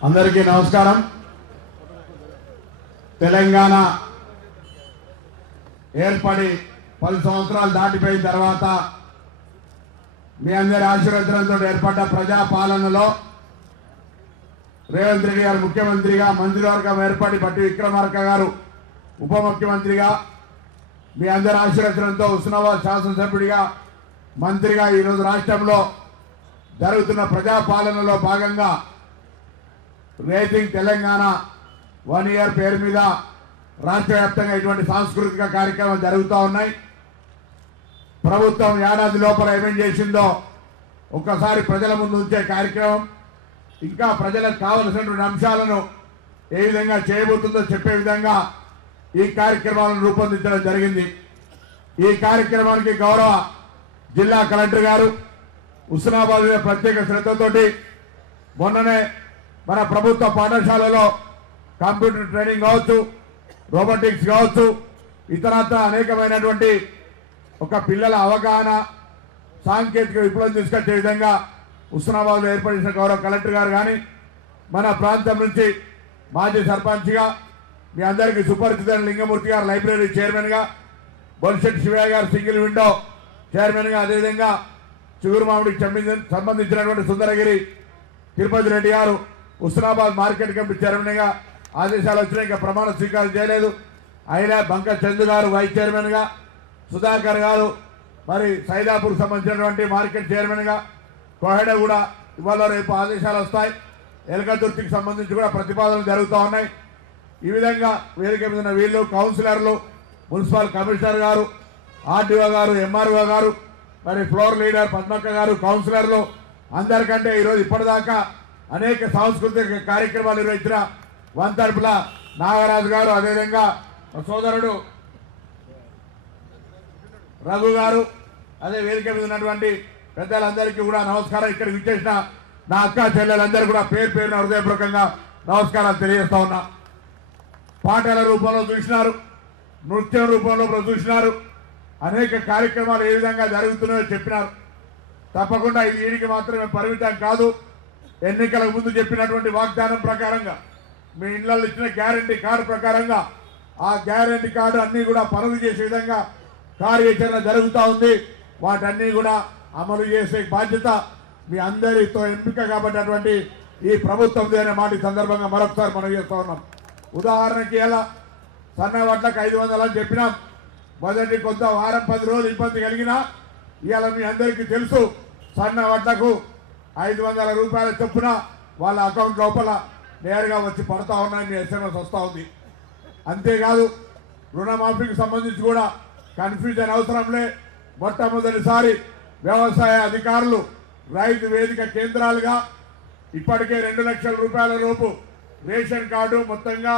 అందరికీ నమస్కారం. తెలంగాణ ఏర్పడి పది సంవత్సరాలు దాటిపోయిన తర్వాత మీ అందరి ఆశీర్వచనంతో ఏర్పడ్డ ప్రజాపాలనలో రేవంత్ రెడ్డి గారు ముఖ్యమంత్రిగా మంత్రివర్గం ఏర్పడి బట్టి విక్రమార్క గారు ఉప ముఖ్యమంత్రిగా మీ అందరి ఆశీర్వచనంతో హుస్నాబాద్ శాసనసభ్యుడిగా మంత్రిగా ఈరోజు రాష్ట్రంలో జరుగుతున్న ప్రజాపాలనలో భాగంగా రేటింగ్ తెలంగాణ వన్ ఇయర్ పేరు మీద రాష్ట్ర వ్యాప్తంగా ఇటువంటి సాంస్కృతిక కార్యక్రమాలు జరుగుతూ ఉన్నాయి. ప్రభుత్వం ఏడాది లోపల ఏమేం చేసిందో ఒక్కసారి ప్రజల ముందు ఉంచే కార్యక్రమం ఇంకా ప్రజలకు కావలసినటువంటి అంశాలను ఏ విధంగా చేయబోతుందో చెప్పే విధంగా ఈ కార్యక్రమాలను రూపొందించడం జరిగింది. ఈ కార్యక్రమానికి గౌరవ జిల్లా కలెక్టర్ గారు హుస్నాబాద్ మీద ప్రత్యేక శ్రద్ధతోటి మొన్ననే మన ప్రభుత్వ పాఠశాలలో కంప్యూటర్ ట్రైనింగ్ కావచ్చు రోబోటిక్స్ కావచ్చు ఇతరత్ర అనేకమైనటువంటి ఒక పిల్లల అవగాహన సాంకేతిక విప్లవం తీసుకొచ్చే విధంగా హుస్నాబాద్లో ఏర్పడిన గౌరవ కలెక్టర్ గారు కానీ మన ప్రాంతం నుంచి మాజీ సర్పంచ్గా మీ అందరికీ సుపరిచితైన లింగమూర్తి గారు లైబ్రరీ చైర్మన్గా బొలిశెట్టి శివయ్య గారు సింగిల్ విండో చైర్మన్గా అదేవిధంగా చిగురు మామిడికి సంబంధించినటువంటి సుందరగిరి తిరుపతి రెడ్డి గారు హుస్నాబాద్ మార్కెట్ కమిటీ చైర్మన్గా ఆదేశాలు వచ్చినా ఇంకా ప్రమాణ స్వీకారం చేయలేదు. అయినా బంక చందు గారు వైస్ చైర్మన్గా సుధాకర్ గారు మరి సైదాపూర్ సంబంధించినటువంటి మార్కెట్ చైర్మన్గా కోహెడ కూడా ఇవాళ రేపు ఆదేశాలు వస్తాయి. ఎలకదుర్తికి సంబంధించి కూడా ప్రతిపాదనలు జరుగుతూ ఉన్నాయి. ఈ విధంగా వేదిక మీద వీళ్ళు కౌన్సిలర్లు మున్సిపల్ కమిషనర్ గారు ఆర్డీఓ గారు ఎంఆర్ఓ గారు మరి ఫ్లోర్ లీడర్ పద్మక్క గారు కౌన్సిలర్లు అందరికంటే ఈరోజు ఇప్పటిదాకా అనేక సాంస్కృతిక కార్యక్రమాలు నిర్వహించిన తరపుల నాగరాజు గారు అదేవిధంగా సోదరుడు రఘు గారు అదే వేదిక మీద ఉన్నటువంటి పెద్దలందరికీ కూడా నమస్కారం. ఇక్కడికి విచ్చేసిన నా అక్క చెల్లెలందరూ కూడా పేరు పేరున హృదయపూర్వకంగా నమస్కారాలు తెలియజేస్తా ఉన్నా. పాటల రూపంలో చూసినారు నృత్యం రూపంలో చూసినారు అనేక కార్యక్రమాలు ఏ విధంగా జరుగుతున్నాయో చెప్పినారు. తప్పకుండా ఇది వీడికి మాత్రమే పరిమితం కాదు. ఎన్నికలకు ముందు చెప్పినటువంటి వాగ్దానం ప్రకారంగా మీ ఇళ్ళల్లో ఇచ్చిన గ్యారంటీ కార్డు ప్రకారంగా ఆ గ్యారంటీ కార్డు అన్నీ కూడా పనులు చేసే విధంగా కార్యాచరణ జరుగుతూ ఉంది. వాటన్నీ కూడా అమలు చేసే బాధ్యత మీ అందరితో ఎంపిక కాబట్టినటువంటి ఈ ప్రభుత్వం అనే మాట సందర్భంగా మరొకసారి మనం చేస్తూ ఉన్నాం. ఉదాహరణకి ఎలా? సన్నవాట్లకు ఐదు వందలు అని చెప్పినాం. మొదటి కొంత వారం పది రోజులు ఇబ్బంది కలిగినా ఇవాళ మీ అందరికీ తెలుసు సన్నవాట్లకు ఐదు వందల రూపాయల చొప్పున వాళ్ళ అకౌంట్ లోపల నేరుగా వచ్చి పడతా ఉన్నాయి మీ ఎస్ఎంఎస్ వస్తూ ఉంది. అంతేకాదు రుణమాఫీకి సంబంధించి కూడా కన్ఫ్యూజన్ అవసరంలే. మొట్టమొదటిసారి వ్యవసాయ అధికారులు రైతు వేదిక కేంద్రాలుగా ఇప్పటికే రెండు లక్షల రూపాయల లోపు రేషన్ కార్డు మొత్తంగా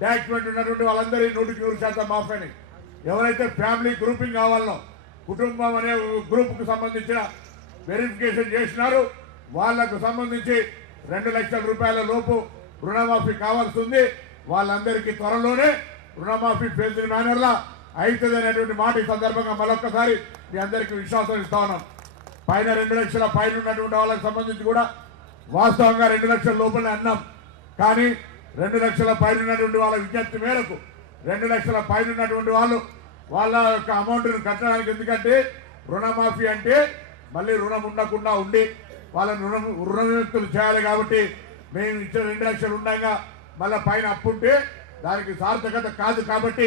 డాక్యుమెంట్ ఉన్నటువంటి వాళ్ళందరి నూటికి నూరు శాతం మాఫ్. ఎవరైతే ఫ్యామిలీ గ్రూపింగ్ కావాలనో కుటుంబం అనే గ్రూప్కు సంబంధించిన వెరిఫికేషన్ చేసినారు. వాళ్ళకు సంబంధించి రెండు లక్షల రూపాయల లోపు రుణమాఫీ కావాల్సింది. వాళ్ళందరికీ త్వరలోనే రుణమాఫీ ఫేజ్ మేనర్లా అవుతుంది అనేటువంటి మాట ఈ సందర్భంగా మరొకసారి మీ అందరికీ విశ్వాసం ఇస్తా ఉన్నాం. పైన రెండు లక్షల పైన ఉన్నటువంటి వాళ్ళకి సంబంధించి కూడా వాస్తవంగా రెండు లక్షల లోపలనే అన్నాం. కానీ రెండు లక్షల పైన ఉన్నటువంటి వాళ్ళ విజ్ఞప్తి మేరకు రెండు లక్షల పైన ఉన్నటువంటి వాళ్ళు వాళ్ళ యొక్క అమౌంట్ను కట్టడానికి ఎందుకంటే రుణమాఫీ అంటే మళ్ళీ రుణం ఉండకుండా ఉండి వాళ్ళని రుణం రుణ విముక్తులు చేయాలి కాబట్టి మేము ఇచ్చిన రెండు లక్షలు ఉండగా మళ్ళీ పైన అప్పుంటే దానికి సార్థకత కాదు కాబట్టి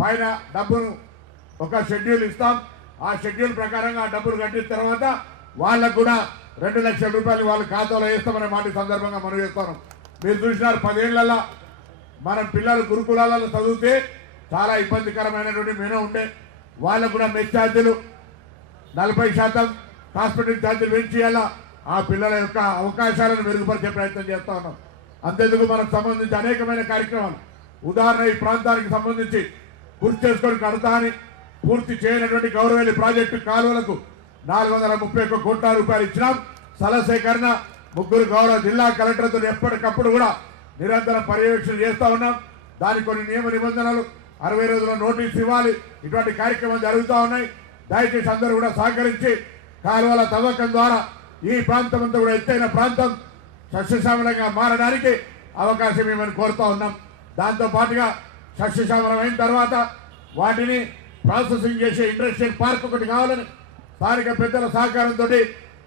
పైన డబ్బును ఒక షెడ్యూల్ ఇస్తాం. ఆ షెడ్యూల్ ప్రకారంగా డబ్బులు కట్టిన తర్వాత వాళ్ళకు కూడా రెండు లక్షల రూపాయలు వాళ్ళ ఖాతాలో వేస్తామనే మాట సందర్భంగా మనం చేస్తాను మీరు చూసినారు పదేళ్ళలో మనం పిల్లలు గురుకులాలలో చదివితే చాలా ఇబ్బందికరమైనటువంటి మెనూ ఉండే. వాళ్ళకు కూడా మెస్ ఛార్జీలు నలభై శాతం హాస్పిటల్ ఛార్జీలు పెంచేయాలా? ఆ పిల్లల యొక్క అవకాశాలను మెరుగుపరిచే ప్రయత్నం చేస్తా ఉన్నాం. అంతేందుకు మనకు సంబంధించి అనేకమైన కార్యక్రమాలు. ఉదాహరణ ఈ ప్రాంతానికి సంబంధించి పూర్తి చేసుకొని కడతా అని పూర్తి చేయనటువంటి గౌరవేలి ప్రాజెక్టు కాలువలకు నాలుగు వందల ముప్పై ఒక్క కోట్ల రూపాయలు ఇచ్చినాం. స్థల సేకరణ ముగ్గురు గౌరవ జిల్లా కలెక్టర్తో ఎప్పటికప్పుడు కూడా నిరంతరం పర్యవేక్షణ చేస్తూ ఉన్నాం. దానికి కొన్ని నియమ నిబంధనలు అరవై రోజుల నోటీస్ ఇవ్వాలి. ఇటువంటి కార్యక్రమాలు జరుగుతూ ఉన్నాయి. దయచేసి అందరూ కూడా సహకరించి కాలువల తవ్వకం ద్వారా ఈ ప్రాంతం అంతా కూడా ఎత్తైన ప్రాంతం. సస్యశ్యామలంగా మారడానికి అవకాశం ఇవ్వమని కోరుతా ఉన్నాం. దాంతో పాటుగా సస్యశ్యామలం అయిన తర్వాత వాటిని ప్రాసెసింగ్ చేసే ఇండస్ట్రియల్ పార్క్ ఒకటి కావాలని స్థానిక పెద్దల సహకారంతో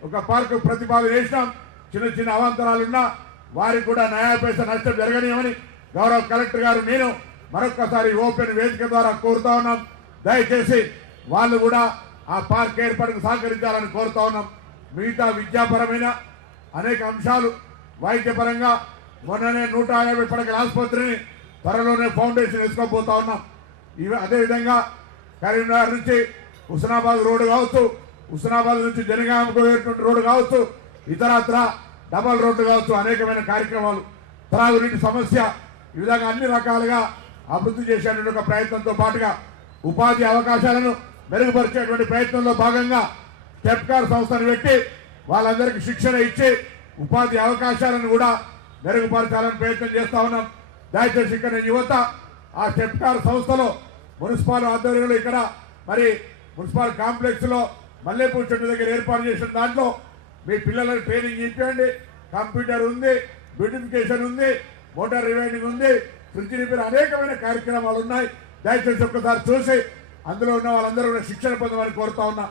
ఒక పార్కు ప్రతిపాదన చేసినాం. చిన్న చిన్న అవాంతరాలున్నా వారికి కూడా న్యాయ నష్టం జరగనీయమని గౌరవ కలెక్టర్ గారు నేను మరొక్కసారి ఓపెన్ వేదిక ద్వారా కోరుతా ఉన్నాం. దయచేసి వాళ్ళు కూడా ఆ పార్క్ ఏర్పాటుకు సహకరించాలని కోరుతా ఉన్నాం. మిగతా విద్యాపరమైన అనేక అంశాలు వైద్యపరంగా మొన్ననే నూట యాభై పడకల ఆసుపత్రిని త్వరలోనే ఫౌండేషన్ వేసుకోబోతా ఉన్నాం. ఇవి అదేవిధంగా కరీంనగర్ నుంచి హుస్నాబాద్ రోడ్డు కావచ్చు హుస్నాబాద్ నుంచి జనగామకు పోయేటువంటి రోడ్డు కావచ్చు ఇతరత్ర డబల్ రోడ్డు కావచ్చు అనేకమైన కార్యక్రమాలు. త్రాగునీటి సమస్య ఈ విధంగా అన్ని రకాలుగా అభివృద్ధి చేసేటువంటి ఒక ప్రయత్నంతో పాటుగా ఉపాధి అవకాశాలను మెరుగుపరిచేటువంటి ప్రయత్నంలో భాగంగా టెప్కార్ సంస్థను పెట్టి వాళ్ళందరికీ శిక్షణ ఇచ్చి ఉపాధి అవకాశాలను కూడా మెరుగుపరచాలని ప్రయత్నం చేస్తా ఉన్నాం. దయచేసి ఇక్కడ యువత ఆ టెప్కార్ సంస్థలో మున్సిపల్ ఆధ్వర్యంలో ఇక్కడ మరి మున్సిపల్ కాంప్లెక్స్లో చెట్టు దగ్గర ఏర్పాటు చేసిన దాంట్లో మీ పిల్లలకు ట్రైనింగ్ ఇప్పించండి కంప్యూటర్ ఉంది బ్యూటిఫికేషన్ ఉంది మోటార్ రివైండింగ్ ఉంది ఫ్రిడ్జ్ రిపేర్ అనేకమైన కార్యక్రమాలు ఉన్నాయి. దయచేసి ఒక్కసారి చూసి అందులో ఉన్న వాళ్ళందరూ శిక్షణ పొందమని కోరుతా ఉన్నా.